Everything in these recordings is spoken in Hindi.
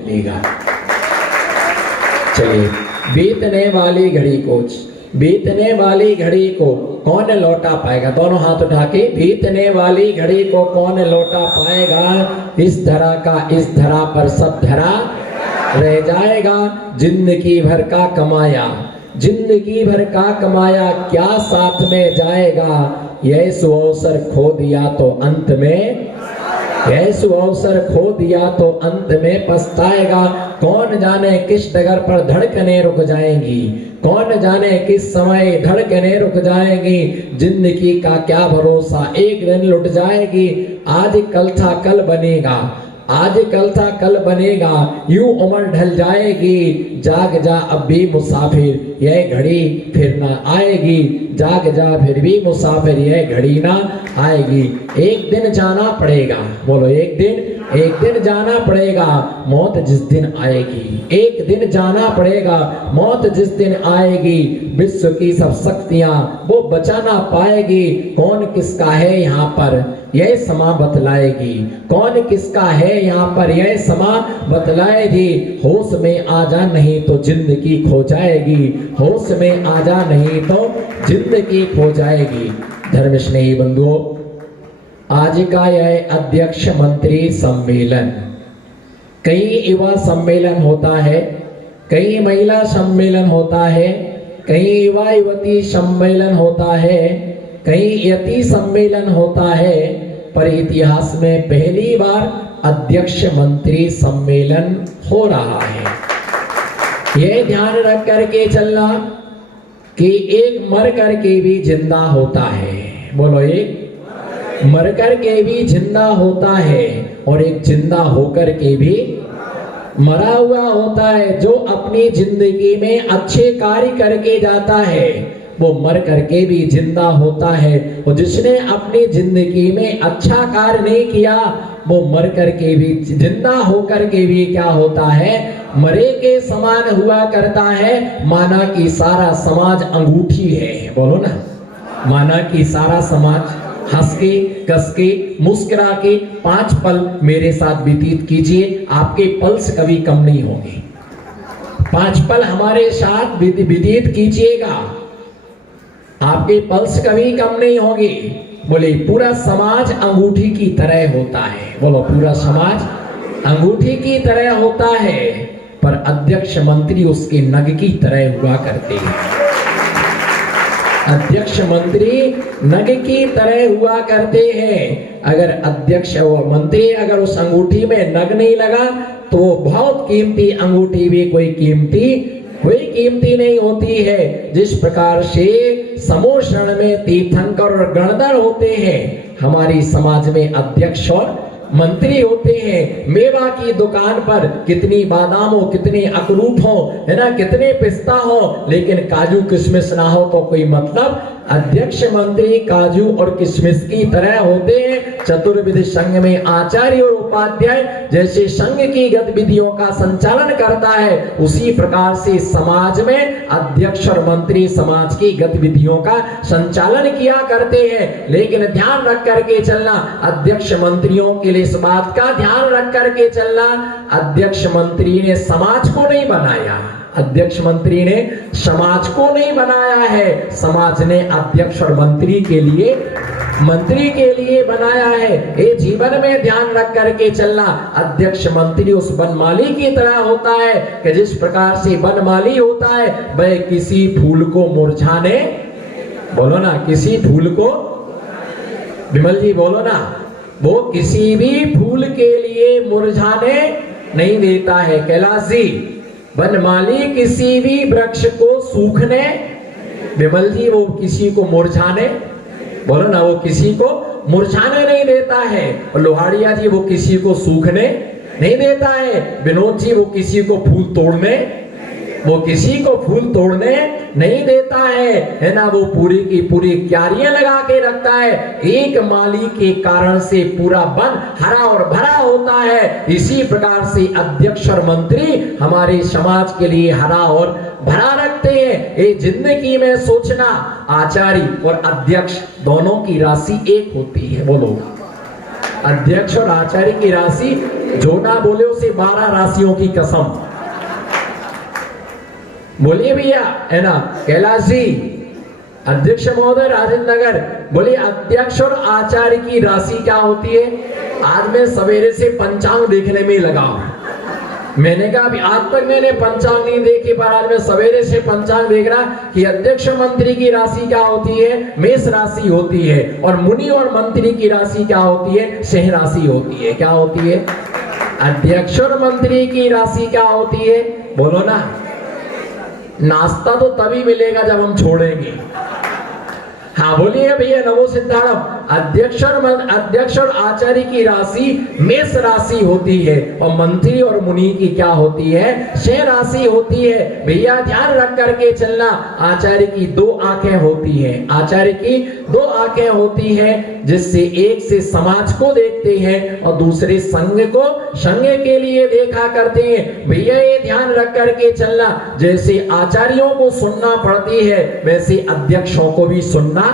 मिलेगा। चलिए, बीतने वाली घड़ी को कौन लौटा पाएगा? दोनों हाथ उठा के, बीतने वाली घड़ी को कौन लौटा पाएगा? इस धरा का इस धरा पर सब धरा रह जाएगा। जिंदगी भर का कमाया क्या साथ में जाएगा? यह सुअवसर खो दिया तो अंत में पछताएगा। कौन जाने किस डगर पर धड़कने रुक जाएंगी, कौन जाने किस समय धड़कने रुक जाएंगी। जिंदगी का क्या भरोसा, एक दिन लुट जाएगी। आज कल था कल बनेगा, यूं उम्र ढल जाएगी। जाग जा अब भी मुसाफिर, यह घड़ी फिर ना आएगी। जाग जा फिर भी मुसाफिर, यह घड़ी ना आएगी। एक दिन जाना पड़ेगा, बोलो एक दिन जाना पड़ेगा, मौत जिस दिन आएगी। एक दिन जाना पड़ेगा, मौत जिस दिन आएगी। विश्व की सब शक्तियां वो बचा ना पाएगी। कौन किसका है यहाँ पर यह समा बतलाएगी, कौन किसका है यहाँ पर यह समा बतलाएगी। होश में आ जा नहीं तो जिंदगी खो जाएगी, होश में आ जा नहीं तो जिंदगी खो जाएगी। धर्म स्नेही बंधुओं, आज का यह अध्यक्ष मंत्री सम्मेलन, कई युवा सम्मेलन होता है, कई महिला सम्मेलन होता है, कई युवा युवती सम्मेलन होता है, कई यति सम्मेलन होता है, पर इतिहास में पहली बार अध्यक्ष मंत्री सम्मेलन हो रहा है। यह ध्यान रख करके चलना कि एक मर करके भी जिंदा होता है। बोलो, एक मर करके भी जिंदा होता है और एक जिंदा होकर के भी मरा हुआ होता है। जो अपनी जिंदगी में अच्छे कार्य करके जाता है वो मर करके भी जिंदा होता है, और जिसने अपनी जिंदगी में अच्छा कार्य नहीं किया वो मर करके भी जिंदा होकर के भी क्या होता है? मरे के समान हुआ करता है। माना कि सारा समाज अंगूठी है, बोलो ना, माना कि सारा समाज। हंस के, कस के, मुस्कुरा के 5 पल मेरे साथ व्यतीत कीजिए, आपके पल्स कभी कम नहीं होंगे। 5 पल हमारे साथ व्यतीत कीजिएगा, आपके पल्स कभी कम नहीं होंगे। बोले, पूरा समाज अंगूठी की तरह होता है। बोलो, पूरा समाज अंगूठी की तरह होता है, पर अध्यक्ष मंत्री उसके नग की तरह हुआ करते हैं। अध्यक्ष मंत्री नग की तरह हुआ करते हैं। अगर अध्यक्ष और मंत्री अगर उस अंगूठी में नग नहीं लगा तो बहुत कीमती अंगूठी भी कोई कीमती नहीं होती है। जिस प्रकार से समूह शरण में तीर्थंकर और गणधर होते हैं, हमारी समाज में अध्यक्ष और मंत्री होते हैं। मेवा की दुकान पर कितनी बादाम हो, कितने अखरोट हो, है ना, कितने पिस्ता हो, लेकिन काजू किशमिश ना हो तो कोई मतलब। अध्यक्ष मंत्री काजू और किशमिश की तरह होते हैं। चतुर्विध संघ में आचार्य और उपाध्याय जैसे संघ की गतिविधियों का संचालन करता है, उसी प्रकार से समाज में अध्यक्ष और मंत्री समाज की गतिविधियों का संचालन किया करते हैं। लेकिन ध्यान रख करके चलना, अध्यक्ष मंत्रियों के लिए इस बात का ध्यान रख करके चलना, अध्यक्ष मंत्री ने समाज को नहीं बनाया, अध्यक्ष मंत्री ने समाज को नहीं बनाया है, समाज ने अध्यक्ष और मंत्री के लिए बनाया है। ये जीवन में ध्यान रख करके चलना। अध्यक्ष मंत्री उस बनमाली की तरह होता है कि जिस प्रकार से बनमाली होता है वह किसी फूल को मुरझाने, बोलो ना, किसी फूल को, विमल जी बोलो ना, वो किसी भी फूल के लिए मुरझाने नहीं देता है। कैलाश जी, बनमाली किसी भी वृक्ष को सूखने, विमल जी वो किसी को मुरझाने, बोलो ना, वो किसी को मुरझाने नहीं देता है। और लोहाड़िया जी वो किसी को सूखने नहीं देता है। विनोद जी वो किसी को फूल तोड़ने नहीं देता है ना, वो पूरी की पूरी क्यारियां लगा के रखता है। एक माली के कारण से पूरा वन हरा और भरा होता है। इसी प्रकार से अध्यक्ष और मंत्री हमारे समाज के लिए हरा और भरा रखते हैं। ये जिंदगी में सोचना, आचार्य और अध्यक्ष दोनों की राशि एक होती है। बोलो, अध्यक्ष और आचार्य की राशि जो ना बोले उसे 12 राशियों की कसम। बोलिए भैया, है ना। कैलाश जी, अध्यक्ष महोदय राजेंद्र नगर, बोलिए अध्यक्ष और आचार्य की राशि क्या होती है? आज मैं सवेरे से पंचांग देखने में लगा हूं। मैंने कहा अभी आज तक मैंने पंचांग नहीं देखी, पर आज मैं सवेरे से पंचांग देख रहा कि अध्यक्ष मंत्री की राशि क्या होती है? मेष राशि होती है। और मुनि और मंत्री की राशि क्या होती है? सिंह राशि होती है। क्या होती है? अध्यक्ष और मंत्री की राशि क्या होती है? बोलो ना। नाश्ता तो तभी मिलेगा जब हम छोड़ेंगे। हाँ बोलिए भैया, नमो सिद्धार्थ। अध्यक्ष और आचार्य की राशि मेष राशि होती है और मंत्री और मुनि की क्या होती है? सिंह राशि होती है। भैया ध्यान रख करके चलना, आचार्य की 2 आंखें होती हैं। आचार्य की 2 आंखें होती हैं, जिससे एक से समाज को देखते हैं और दूसरे संघ के लिए देखा करते हैं। भैया ये ध्यान रख करके चलना, जैसे आचार्यों को सुनना पड़ती है वैसे अध्यक्षों को भी सुनना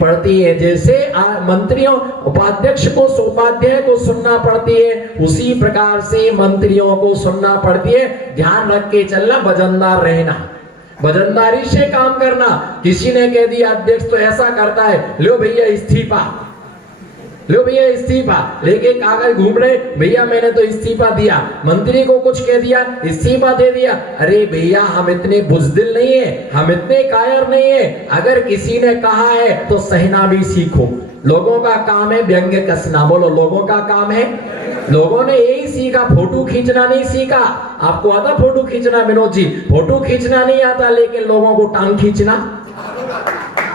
पड़ती है। जैसे मंत्रियों उपाध्यक्ष को उपाध्याय को सुनना पड़ती है, उसी प्रकार से मंत्रियों को सुनना पड़ती है। ध्यान रख के चलना, वजनदार रहना, वजनदारी से काम करना। किसी ने कह दिया अध्यक्ष तो ऐसा करता है, लो भैया इस्तीफा, लो भैया इस्तीफा लेके कागज घूम रहे, भैया मैंने तो इस्तीफा दिया। मंत्री को कुछ कह दिया, इस्तीफा दे दिया। अरे भैया हम इतने बुजदिल नहीं है, हम इतने कायर नहीं है। अगर किसी ने कहा है तो सहना भी सीखो। लोगों का काम है व्यंग्य कसना। बोलो, लोगों का काम है। लोगों ने यही सीखा, फोटो खींचना नहीं सीखा। आपको आता फोटो खींचना विनोद जी? फोटो खींचना नहीं आता, लेकिन लोगों को टांग खींचना।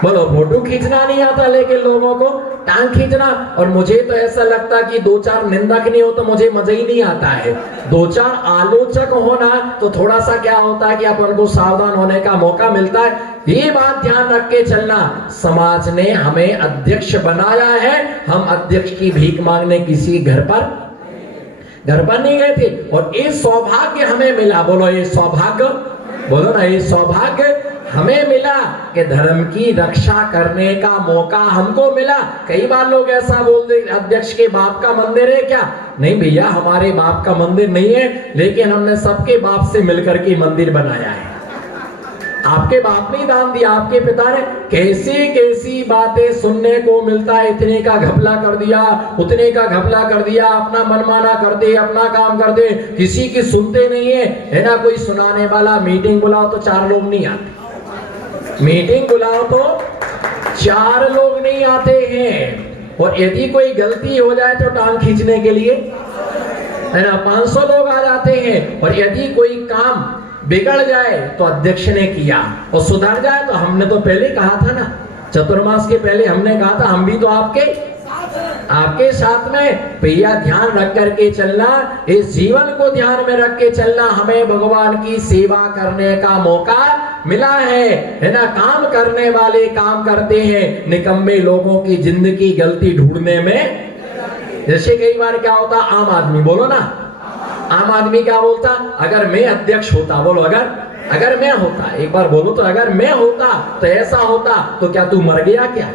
बोलो, फोटो खींचना नहीं आता लेकिन लोगों को टांग खींचना। और मुझे तो ऐसा लगता कि 2-4 निंदक नहीं हो तो मुझे मजा ही नहीं आता है। 2-4 आलोचक होना तो थोड़ा सा क्या होता है कि अपन को सावधान होने का मौका मिलता है। ये बात ध्यान रख के चलना, समाज ने हमें अध्यक्ष बनाया है। हम अध्यक्ष की भीख मांगने किसी घर पर नहीं गए थे। और ये सौभाग्य हमें मिला। बोलो ये सौभाग्य, बोलो ना, ये सौभाग्य हमें मिला कि धर्म की रक्षा करने का मौका हमको मिला। कई बार लोग ऐसा बोलते अध्यक्ष के बाप का मंदिर है क्या? नहीं भैया, हमारे बाप का मंदिर नहीं है, लेकिन हमने सबके बाप से मिलकर के मंदिर बनाया है। आपके बाप ने दान दिया, आपके पिता ने। कैसी बातें सुनने को मिलता है, इतने का घपला कर दिया, उतने का घपला कर दिया, अपना मनमाना कर दे, अपना काम कर दे, किसी की सुनते नहीं है ना। कोई सुनाने वाला, मीटिंग बुलाओ तो 4 लोग नहीं आते, मीटिंग बुलाओ तो 4 लोग नहीं आते हैं। और यदि कोई गलती हो जाए तो टांग खींचने के लिए, है ना, 500 लोग आ जाते हैं। और यदि कोई काम बिगड़ जाए तो अध्यक्ष ने किया, और सुधर जाए तो हमने तो पहले कहा था ना, चतुर्मास के पहले हमने कहा था हम भी तो आपके साथ में। भैया ध्यान रख करके चलना, इस जीवन को ध्यान में रख के चलना। हमें भगवान की सेवा करने का मौका मिला है ना। काम करने वाले काम करते हैं, निकम्मे लोगों की जिंदगी गलती ढूंढने में। जैसे कई बार क्या होता, आम आदमी, बोलो ना, आम आदमी क्या बोलता? अगर मैं अध्यक्ष होता, बोलो अगर मैं होता, एक बार बोलो तो, अगर मैं होता तो ऐसा होता। तो क्या तू मर गया क्या?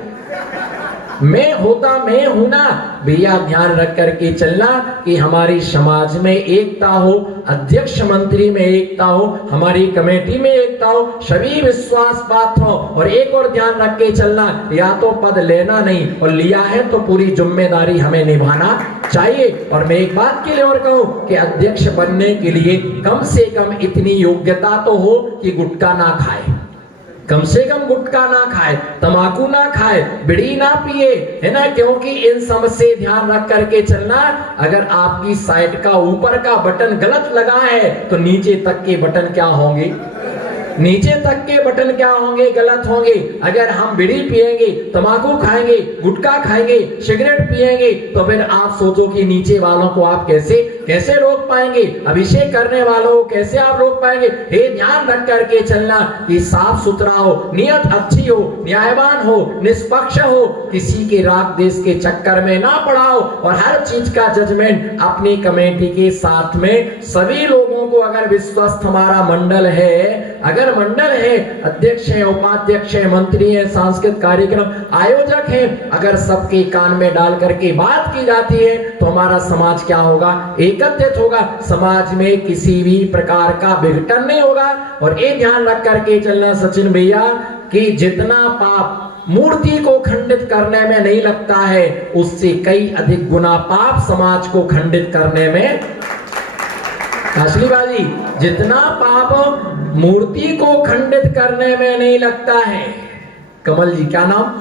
मैं होता, मैं हूं ना। भैया ध्यान रख करके चलना कि हमारी समाज में एकता हो, अध्यक्ष मंत्री में एकता हो, हमारी कमेटी में एकता हो, सभी विश्वास बात हो। और एक और ध्यान रख के चलना, या तो पद लेना नहीं, और लिया है तो पूरी जिम्मेदारी हमें निभाना चाहिए। और मैं एक बात के लिए और कहूं कि अध्यक्ष बनने के लिए कम से कम इतनी योग्यता तो हो कि गुटखा ना खाए, कम से कम गुटखा ना खाए, तंबाकू ना खाए, बीड़ी ना पिए, है ना। क्योंकि इन सब से ध्यान रख करके चलना। अगर आपकी साइड का ऊपर का बटन गलत लगा है तो नीचे तक के बटन क्या होंगे? नीचे तक के बटन क्या होंगे? गलत होंगे। अगर हम बीड़ी पिएंगे, तंबाकू खाएंगे, गुटखा खाएंगे, सिगरेट पिएंगे, तो फिर आप सोचो कि नीचे वालों को आप कैसे रोक पाएंगे? अभिषेक करने वालों को कैसे आप रोक पाएंगे? ये ध्यान रख करके चलना कि साफ सुथरा हो, नियत अच्छी हो, न्यायवान हो, निष्पक्ष हो, किसी के राग देश के चक्कर में ना पड़ाओ। और हर चीज का जजमेंट अपनी कमेटी के साथ में, सभी लोगों को, अगर विश्वस्त हमारा मंडल है अगर मंडल है, अध्यक्ष है, उपाध्यक्ष है, मंत्री है, सांस्कृतिक कार्यक्रम आयोजक है, अगर सबके कान में डाल करके बात की जाती है तो हमारा समाज क्या होगा? एकत्रित होगा। समाज में किसी भी प्रकार का विघटन नहीं होगा। और ये ध्यान रख करके चलना सचिन भैया कि जितना पाप मूर्ति को खंडित करने में नहीं लगता है, उससे कई अधिक गुना पाप समाज को खंडित करने में। असली बाजी, जितना पाप मूर्ति को खंडित करने में नहीं लगता है, कमल जी, क्या नाम?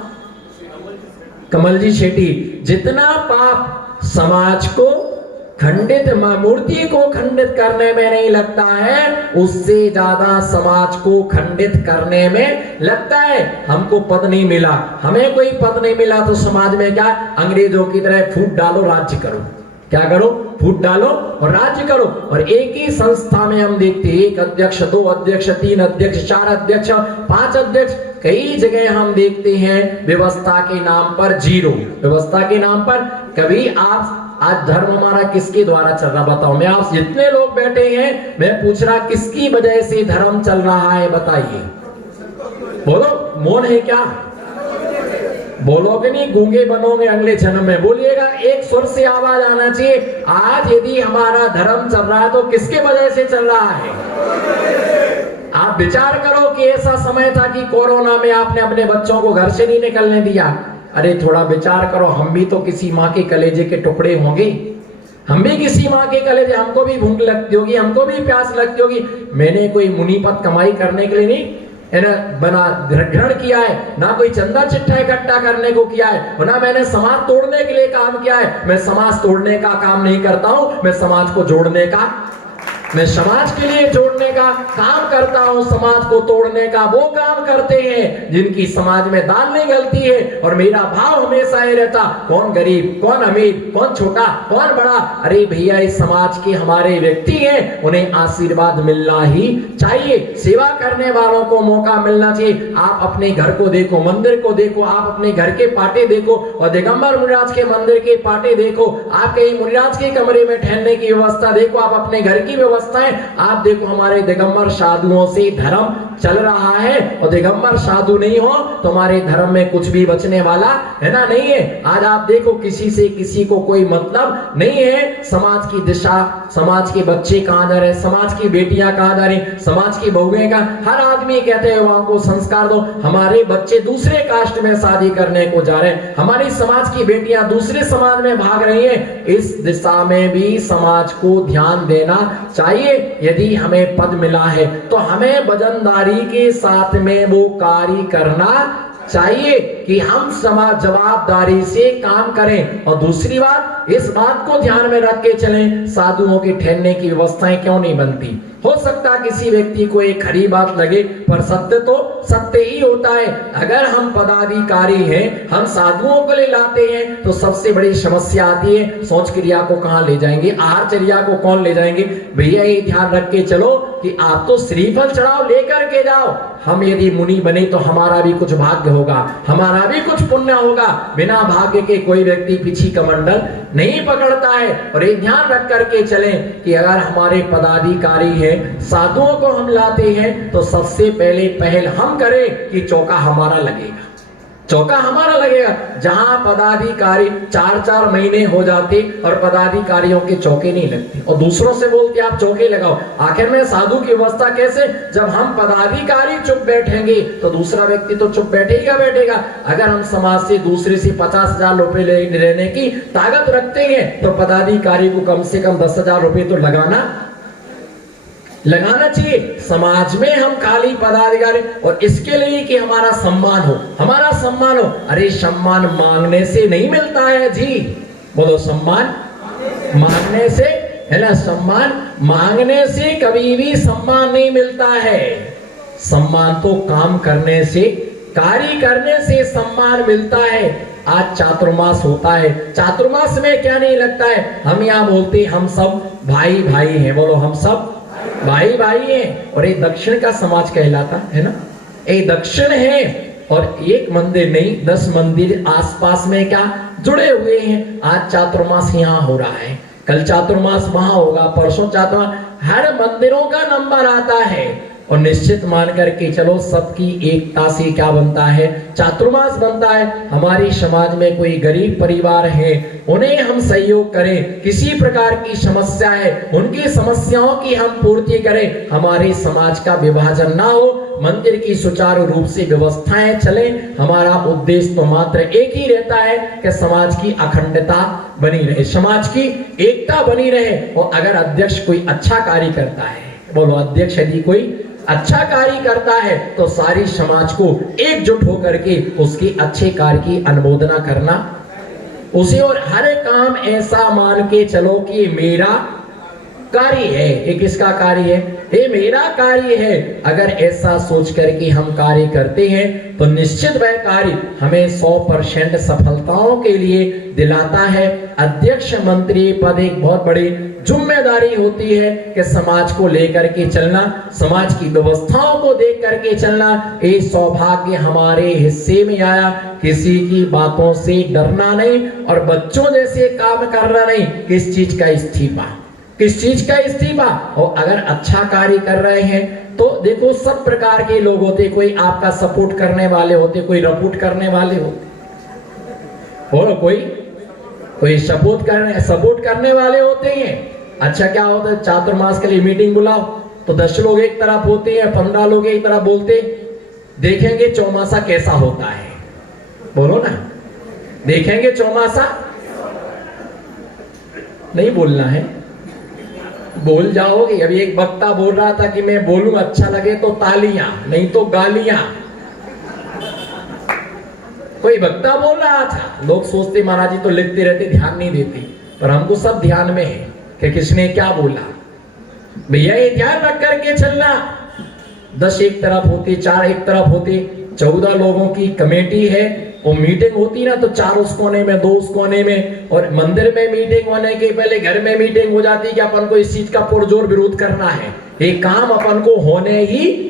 कमल जी शेट्टी, जितना पाप समाज को खंडित, मूर्ति को खंडित करने में नहीं लगता है, उससे ज्यादा समाज को खंडित करने में लगता है। हमको पद नहीं मिला, हमें कोई पद नहीं मिला तो समाज में क्या? अंग्रेजों की तरह फूट डालो, राज्य करो। क्या करो? फूट डालो और राज्य करो। और एक ही संस्था में हम देखते हैं, एक अध्यक्ष, दो अध्यक्ष, तीन अध्यक्ष, चार अध्यक्ष, पांच अध्यक्ष, कई जगह हम देखते हैं व्यवस्था के नाम पर जीरो, व्यवस्था के नाम पर। कभी आप, आज धर्म हमारा किसके द्वारा चल रहा बताओ? मैं आप जितने लोग बैठे हैं, मैं पूछ रहा किसकी वजह से धर्म चल रहा है, बताइए। बोलो, मौन है क्या? बोलोगे नहीं, गूंगे बनोगे अगले जन्म में। बोलिएगा, एक स्वर से आवाज आना चाहिए। आज यदि हमारा धर्म चल रहा है तो किसके वजह से चल रहा है? आप विचार करो कि ऐसा समय था कि कोरोना में आपने अपने बच्चों को घर से नहीं निकलने दिया। अरे थोड़ा विचार करो, हम भी तो किसी माँ के कलेजे के टुकड़े होंगे, हम भी किसी माँ के कलेजे, हमको भी भूख लगती होगी, हमको भी प्यास लगती होगी। मैंने कोई मुनीपत कमाई करने के लिए नहीं है ना बना ग्रहण किया है, ना कोई चंदा चिट्ठा इकट्ठा करने को किया है, और ना मैंने समाज तोड़ने के लिए काम किया है। मैं समाज तोड़ने का काम नहीं करता हूं, मैं समाज को जोड़ने का, मैं समाज के लिए जोड़ने का काम करता हूं। समाज को तोड़ने का वो काम करते हैं जिनकी समाज में दाल नहीं गलती है। और मेरा भाव हमेशा ये रहता, कौन गरीब, कौन अमीर, कौन छोटा, कौन बड़ा, अरे भैया इस समाज के हमारे व्यक्ति हैं, उन्हें आशीर्वाद मिलना ही चाहिए। सेवा करने वालों को मौका मिलना चाहिए। आप अपने घर को देखो, मंदिर को देखो, आप अपने घर के पाटे देखो और दिगंबर मुनिराज के मंदिर के पाटे देखो, आप कहीं मुनिराज के कमरे में ठहरने की व्यवस्था देखो, आप अपने घर की व्यवस्था आप देखो। हमारे दिगंबर साधुओं से धर्म चल रहा है, और दिगंबर साधु नहीं हो तो हमारे धर्म में कुछ भी बचने वाला है ना, नहीं है। आज आप देखो, किसी से किसी को कोई मतलब नहीं है। समाज की दिशा, समाज के बच्चे कहां जा रहे हैं, समाज की बेटियां कहां जा रही, समाज की बहुएं का, हर आदमी कहते हैं वहां को संस्कार दो। हमारे बच्चे दूसरे कास्ट में शादी करने को जा रहे हैं, हमारी समाज की बेटियां दूसरे समाज में भाग रही है। इस दिशा में भी समाज को ध्यान देना चाहिए। यदि हमें पद मिला है तो हमें वजनदारी के साथ में वो कार्य करना चाहिए कि हम समाज जवाबदारी से काम करें। और दूसरी बात, इस बात को ध्यान में रख के चलें, साधुओं के ठहरने की व्यवस्थाएं क्यों नहीं बनती? हो सकता है किसी व्यक्ति को एक खरी बात लगे, पर सत्य तो सत्य ही होता है। अगर हम पदाधिकारी हैं, हम साधुओं को ले लाते हैं तो सबसे बड़ी समस्या आती है, सोच क्रिया को कहां ले जाएंगे, आहारचर्या को कौन ले जाएंगे? भैया ये ध्यान रख के चलो कि आप तो श्रीफल चढ़ाओ, लेकर के जाओ। हम यदि मुनि बने तो हमारा भी कुछ भाग्य होगा, हमारा भी कुछ पुण्य होगा। बिना भाग्य के कोई व्यक्ति पीछी कमंडल नहीं पकड़ता है। और ये ध्यान रख करके चलें कि अगर हमारे पदाधिकारी हैं, साधुओं को हम लाते हैं तो सबसे पहले पहल हम करें कि चौका हमारा लगेगा, चौका हमारा लगेगा। जहां पदाधिकारी 4-4 महीने हो जाते और पदाधिकारियों के चौके नहीं लगते, और दूसरों से बोलते आप चौके लगाओ। आखिर में साधु की व्यवस्था कैसे? जब हम पदाधिकारी चुप बैठेंगे तो दूसरा व्यक्ति तो चुप बैठेगा। अगर हम समाज से दूसरे से 50,000 रुपए लेने की ताकत रखते हैं तो पदाधिकारी को कम से कम 10,000 रुपए तो लगाना चाहिए। समाज में हम खाली पदाधिकारी, और इसके लिए कि हमारा सम्मान हो, हमारा सम्मान हो। अरे सम्मान मांगने से नहीं मिलता है जी, बोलो सम्मान मांगने से, है ना? सम्मान मांगने से कभी भी सम्मान नहीं मिलता है। सम्मान तो काम करने से, कार्य करने से सम्मान मिलता है। आज चातुर्मास होता है, चातुर्मास में क्या नहीं लगता है? हम यहाँ बोलते हम सब भाई भाई हैं, बोलो हम सब भाई भाई हैं। और ये दक्षिण का समाज कहलाता है ना, ये दक्षिण है। और एक मंदिर नहीं, 10 मंदिर आसपास में क्या जुड़े हुए हैं। आज चातुर्मास यहाँ हो रहा है, कल चातुर्मास वहां होगा, परसों चातुर्मास, हर मंदिरों का नंबर आता है। और निश्चित मान करके चलो सबकी एकता से क्या बनता है, चातुर्मास बनता है। हमारी समाज में कोई गरीब परिवार है, उन्हें हम सहयोग करें, किसी प्रकार की समस्या है उनकी समस्याओं की हम पूर्ति करें, हमारे समाज का विभाजन ना हो, मंदिर की सुचारू रूप से व्यवस्थाएं चले। हमारा उद्देश्य तो मात्र एक ही रहता है कि समाज की अखंडता बनी रहे, समाज की एकता बनी रहे। और अगर अध्यक्ष कोई अच्छा कार्य करता है, बोलो अध्यक्ष यदि कोई अच्छा कार्य करता है तो सारी समाज को एकजुट होकर के उसके अच्छे कार्य की अनुमोदना करना उसे, और हर काम ऐसा मान के चलो कि मेरा कार्य है, ये किसका कार्य है, ये मेरा कार्य है। अगर ऐसा सोच करके हम कार्य करते हैं तो निश्चित वह कार्य हमें 100% सफलताओं के लिए दिलाता है। अध्यक्ष मंत्री पद एक बहुत बड़ी जिम्मेदारी होती है कि समाज को लेकर के चलना, समाज की व्यवस्थाओं को देख करके चलना। ये सौभाग्य हमारे हिस्से में आया, किसी की बातों से डरना नहीं और बच्चों जैसे काम करना नहीं। किस चीज का इस्तीफा, किस चीज का इस्तीफा। और अगर अच्छा कार्य कर रहे हैं तो देखो सब प्रकार के लोग होते, कोई आपका सपोर्ट करने वाले होते, कोई रपूट करने वाले होते, और कोई सपोर्ट करने वाले होते हैं। अच्छा क्या होता है, चातुर्मास के लिए मीटिंग बुलाओ तो 10 लोग एक तरफ होते हैं, 15 लोग एक तरफ बोलते, देखेंगे चौमासा कैसा होता है, बोलो ना, देखेंगे चौमासा। नहीं बोलना है, बोल जाओगे। अभी एक वक्ता बोल रहा था कि मैं बोलूं अच्छा लगे तो तालियां, नहीं तो गालियां। कोई वक्ता बोल रहा था, लोग सोचते महाराज जी तो लिखते रहते, ध्यान नहीं देते, पर हमको सब ध्यान में है कि किसने क्या बोला। भैया ये ध्यान रख करके चलना। 10 एक तरफ होते, 4 एक तरफ होते, 14 लोगों की कमेटी है, वो मीटिंग होती ना तो 4 उस कोने में, 2 उस कोने में, और मंदिर में मीटिंग होने के पहले घर में मीटिंग हो जाती कि अपन को इस चीज का पुरजोर विरोध करना है, ये काम अपन को होने ही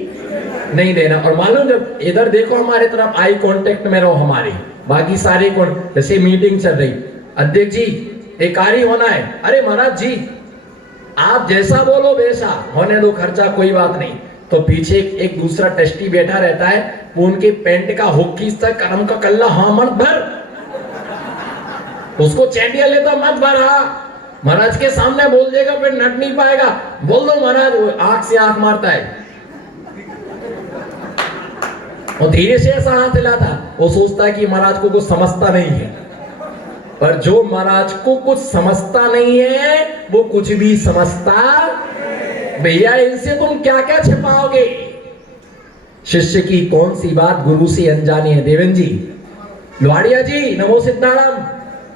नहीं देना। और मालूम जब इधर देखो हमारे तरफ, आई कांटेक्ट में रहो हमारे, बाकी सारे कौन, जैसे मीटिंग चल रही, अध्यक्ष जी एक कार्य होना है, अरे महाराज जी आप जैसा बोलो वैसा होने दो, खर्चा कोई बात नहीं। तो पीछे एक दूसरा टेस्टी बैठा रहता है, वो उनके पैंट का हुक खींचता, करम का कल्ला, हाँ मत भर, उसको चैंडिया लेता, मत भर, हाँ महाराज के सामने बोल देगा फिर नट नहीं पाएगा, बोल दो महाराज, वो आंख से आंख मारता है, और धीरे से ऐसा हाथ हिलाता, वो सोचता है कि महाराज को कुछ समझता नहीं है। पर जो महाराज को कुछ समझता नहीं है वो कुछ भी समझता। भैया इनसे तुम क्या क्या छिपाओगे। शिष्य की कौन सी बात गुरु से अनजानी है। देवेंद्र जी, लवाड़िया जी, नमो सिद्धाराम,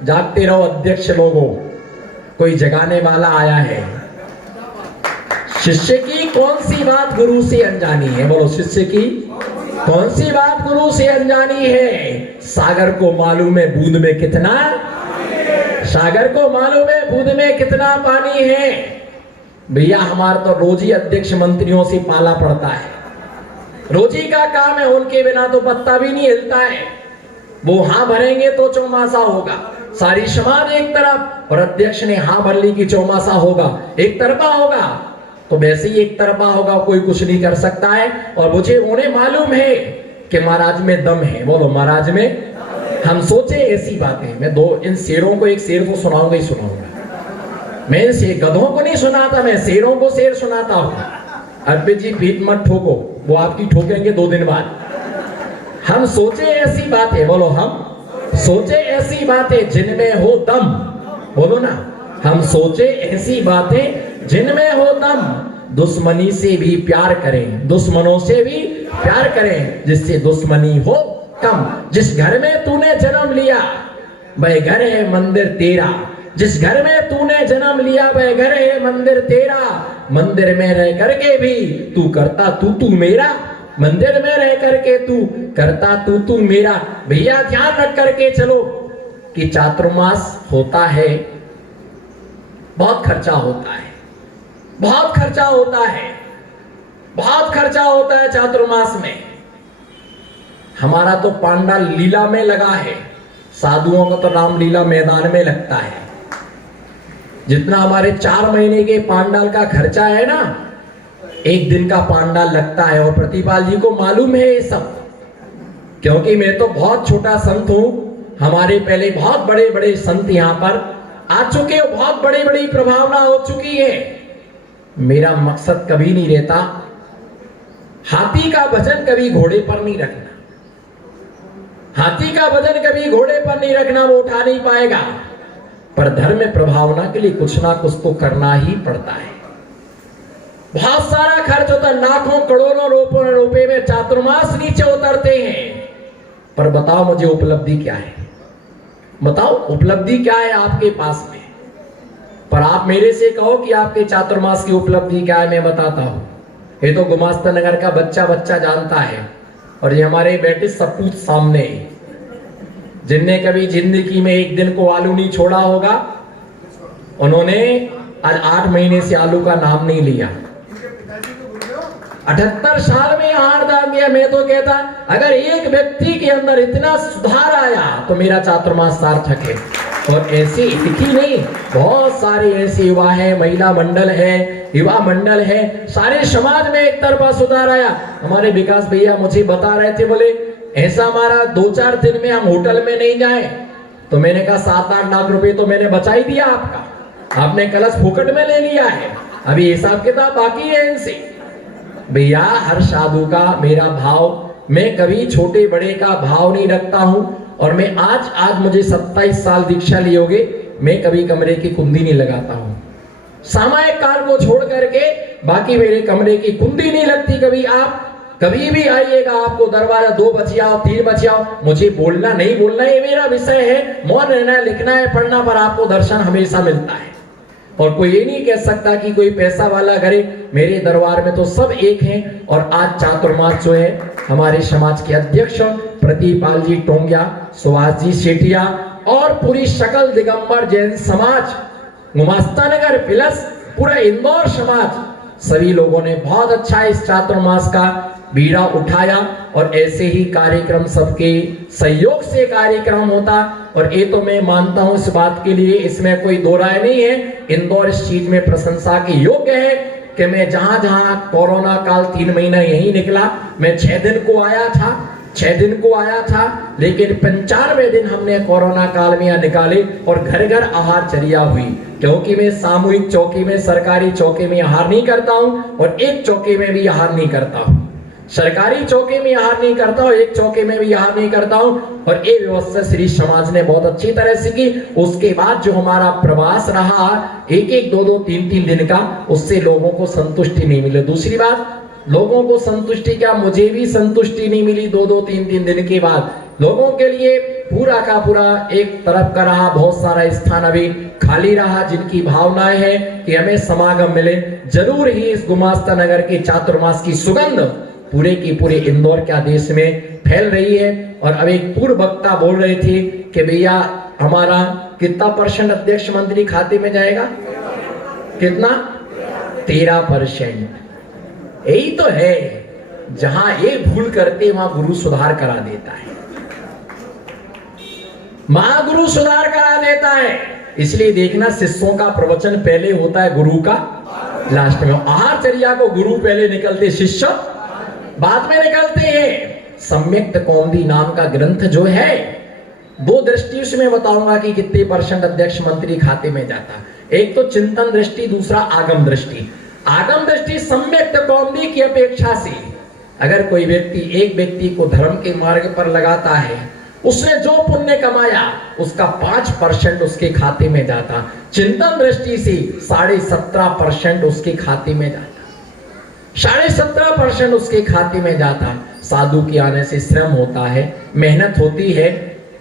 जागते रहो अध्यक्ष लोगों, कोई जगाने वाला आया है। शिष्य की कौन सी बात गुरु से अनजानी है, बोलो शिष्य की कौन सी बात गुरु से अनजानी है। सागर को मालूम है बूंद में कितना, सागर को मालूम है बूंद में कितना पानी है। भैया हमारा तो रोज ही अध्यक्ष मंत्रियों से पाला पड़ता है, रोजी का काम है, उनके बिना तो पत्ता भी नहीं हिलता है। वो हाँ भरेंगे तो चौमासा होगा, सारी समाज एक तरफ, और अध्यक्ष ने हाँ भर ली कि चौमासा होगा, एक तरफा होगा, तो वैसे ही एक तरफा होगा, कोई कुछ नहीं कर सकता है। और मुझे उन्हें मालूम है कि महाराज में दम है, बोलो महाराज में। हम सोचे ऐसी बातें, मैं इन शेरों को, एक शेर को सुनाऊंगा ही सुनाऊंगा, मैं इन गधों को नहीं सुनाता, मैं शेरों को शेर सुनाता हूं। अर्पित जी पीठ मत ठोको, वो आपकी ठोकेंगे 2 दिन बाद। हम सोचे ऐसी बातें, बोलो हम सोचे ऐसी बातें जिनमें हो दम, बोलो ना, हम सोचे ऐसी बातें जिनमें हो दम। दुश्मनी से भी प्यार करें, दुश्मनों से भी प्यार करें, जिससे दुश्मनी हो कम। जिस घर में तूने जन्म लिया वह घर है मंदिर तेरा, जिस घर में तूने जन्म लिया वह घर है मंदिर तेरा। मंदिर में रह करके भी तू करता तू मेरा, मंदिर में रह करके तू करता तू मेरा। भैया ध्यान रख करके चलो कि चातुर्मास होता है, बहुत खर्चा होता है, बहुत खर्चा होता है, बहुत खर्चा होता है चातुर्मास में। हमारा तो पांडाल लीला में लगा है, साधुओं का तो रामलीला मैदान में लगता है। जितना हमारे 4 महीने के पांडाल का खर्चा है ना, एक दिन का पांडाल लगता है। और प्रतिपाल जी को मालूम है ये सब, क्योंकि मैं तो बहुत छोटा संत हूं। हमारे पहले बहुत बड़े बड़े संत यहां पर आ चुके हो, बहुत बड़ी बड़ी प्रभावना हो चुकी है। मेरा मकसद कभी नहीं रहता, हाथी का वजन कभी घोड़े पर नहीं रखना। हाथी का वजन कभी घोड़े पर नहीं रखना, वो उठा नहीं पाएगा। पर धर्म में प्रभावना के लिए कुछ ना कुछ तो करना ही पड़ता है। बहुत सारा खर्च होता है, लाखों करोड़ों रुपए में चातुर्मास नीचे उतरते हैं। पर बताओ मुझे उपलब्धि क्या है? बताओ उपलब्धि क्या है आपके पास में? पर आप मेरे से कहो कि आपके चातुर्मास की उपलब्धि क्या है, मैं बताता हूं। ये तो गुमास्ता नगर का बच्चा बच्चा जानता है, और ये हमारे बेटे सपूत सामने है, जिनने कभी जिंदगी में एक दिन को आलू नहीं छोड़ा होगा। उन्होंने आज 8 महीने से आलू का नाम नहीं लिया। 78 साल में हार डाल दिया। मैं तो कहता, अगर एक व्यक्ति के अंदर इतना सुधार आया तो मेरा चातुर्मास सार्थक है। और ऐसी एक ही नहीं, बहुत सारे ऐसे युवा है, महिला मंडल है, युवा मंडल है, सारे समाज में एक तरफा सुधार आया। हमारे विकास भैया मुझे बता रहे थे, बोले ऐसा हमारा 2-4 दिन में हम होटल में नहीं जाए। तो मैंने कहा 7-8 लाख रुपए तो मैंने बचा ही दिया आपका, आपने कलश फुकट में ले लिया है, अभी हिसाब किताब बाकी है इनसे। भैया हर साधु का मेरा भाव, मैं कभी छोटे बड़े का भाव नहीं रखता हूं। और मैं आज मुझे 27 साल दीक्षा लिए होगे, मैं कभी कमरे की कुंडी नहीं लगाता हूं। सामायिक काल को छोड़ करके बाकी मेरे कमरे की कुंडी नहीं लगती। कभी आप कभी भी आइएगा, आपको दरवाजा 2 बजे आओ, 3 बजे आओ, मुझे बोलना नहीं बोलना ये मेरा विषय है, मौन रहना है, लिखना है, पढ़ना, पर आपको दर्शन हमेशा मिलता है। और कोई ये नहीं कह सकता कि कोई पैसा वाला करे। मेरे दरबार में तो सब एक हैं। और आज चातुर्मास जो है, हमारे समाज के अध्यक्ष प्रतिपाल जी टोंगिया, सुभाष जी सेठिया और पूरी सकल दिगंबर जैन समाज, गुमास्ता नगर प्लस पूरा इंदौर समाज, सभी लोगों ने बहुत अच्छा इस चातुर्मास का बीड़ा उठाया। और ऐसे ही कार्यक्रम सबके सहयोग से कार्यक्रम होता। और ये तो मैं मानता हूं इस बात के लिए, इसमें कोई दो राय नहीं है। इंदौर इस चीज में प्रशंसा के योग्य है कि मैं जहां जहां कोरोना काल 3 महीना यही निकला, मैं 6 दिन को आया था, 6 दिन को आया था, लेकिन 95 दिन हमने कोरोना काल में निकाले। और घर घर आहार चर्या हुई, क्योंकि मैं सामूहिक चौकी में, सरकारी चौकी में आहार नहीं करता हूं, और एक चौकी में भी आहार नहीं करता हूं। सरकारी चौकी में आहार नहीं करता हूं, एक चौकी में भी आहार नहीं करता हूं। और ये व्यवस्था श्री समाज ने बहुत अच्छी तरह से की। उसके बाद जो हमारा प्रवास रहा 1-1, 2-2, 3-3 दिन का, उससे लोगों को संतुष्टि नहीं मिली। दूसरी बात, लोगों को संतुष्टि क्या, मुझे भी संतुष्टि नहीं मिली। 2-2, 3-3 दिन के बाद लोगों के लिए पूरा का पूरा एक तरफ का रहा, बहुत सारा स्थान अभी खाली रहा, जिनकी भावनाएं है कि हमें समागम मिले। जरूर ही इस गुमास्ता नगर के चातुर्मास की सुगंध पूरे की पूरे इंदौर के देश में फैल रही है। और अब एक पूर्व वक्ता बोल रहे थे कि भैया हमारा कितना % अध्यक्ष मंत्री खाते में जाएगा, कितना? 13%। यही तो है, जहां ये भूल करते वहां गुरु सुधार करा देता है, महागुरु सुधार करा देता है। इसलिए देखना, शिष्यों का प्रवचन पहले होता है, गुरु का लास्ट में। आहारचर्या को गुरु पहले निकलते, शिष्य बाद में निकलते हैं। सम्यक्त कौमुदी नाम का ग्रंथ जो है, 2 दृष्टि उसमें बताऊंगा कि कितने % अध्यक्ष मंत्री खाते में जाता। एक तो चिंतन दृष्टि, दूसरा आगम दृष्टि। आगम दृष्टि सम्यक्त कौमुदी की अपेक्षा से, अगर कोई व्यक्ति एक व्यक्ति को धर्म के मार्ग पर लगाता है, उसने जो पुण्य कमाया उसका 5% उसके खाते में जाता। चिंतन दृष्टि से 17.5% उसके खाते में जाता, 17.5% उसके खाते में जाता। साधु के आने से श्रम होता है, मेहनत होती है,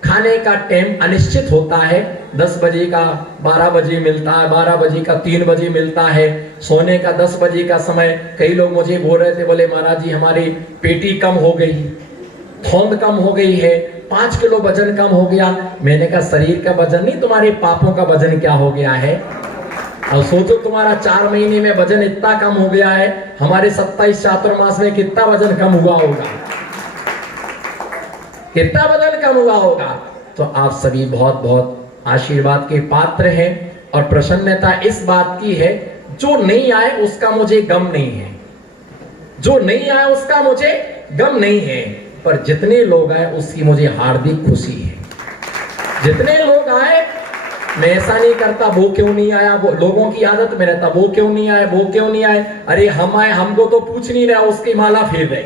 खाने का टाइम अनिश्चित होता है, 10 बजे का 12 बजे मिलता है, 12 बजे का 3 बजे मिलता है, सोने का 10 बजे का समय। कई लोग मुझे बोल रहे थे, बोले महाराज जी हमारी पेटी कम हो गई, थोंद कम हो गई है, 5 किलो वजन कम हो गया। मैंने कहा शरीर का वजन नहीं, तुम्हारे पापों का वजन क्या हो गया है। अब सोचो तुम्हारा 4 महीने में वजन इतना कम हो गया है, हमारे 27 चातुर्मास में कितना वजन कम हुआ होगा, कितना वजन कम हुआ होगा। तो आप सभी बहुत बहुत आशीर्वाद के पात्र हैं। और प्रसन्नता इस बात की है, जो नहीं आए उसका मुझे गम नहीं है, जो नहीं आया उसका मुझे गम नहीं है, पर जितने लोग आए उसकी मुझे हार्दिक खुशी है। जितने लोग आए, मैं ऐसा नहीं करता वो क्यों नहीं आया, वो लोगों की आदत में रहता वो क्यों नहीं आए, वो क्यों नहीं आए। अरे हम आए, हमको तो पूछ नहीं रहा, उसकी माला फेर रहे।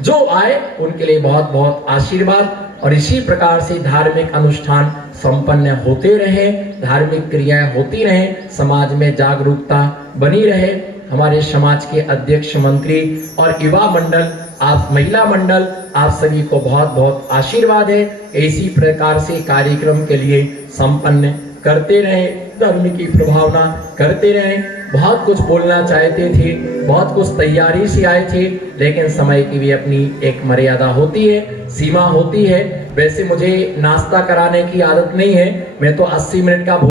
जो आए उनके लिए बहुत बहुत आशीर्वाद। और इसी प्रकार से धार्मिक अनुष्ठान संपन्न होते रहे, धार्मिक क्रियाएं होती रहे, समाज में जागरूकता बनी रहे। हमारे समाज के अध्यक्ष, मंत्री और युवा मंडल, आप महिला मंडल, आप सभी को बहुत बहुत आशीर्वाद है। इसी प्रकार से कार्यक्रम के लिए संपन्न करते रहे, धर्म की प्रभावना करते रहे। बहुत कुछ बोलना चाहते थे, बहुत कुछ तैयारी से आए थे, लेकिन समय की भी अपनी एक मर्यादा होती है, सीमा होती है। वैसे मुझे नाश्ता कराने की आदत नहीं है, मैं तो 80 मिनट का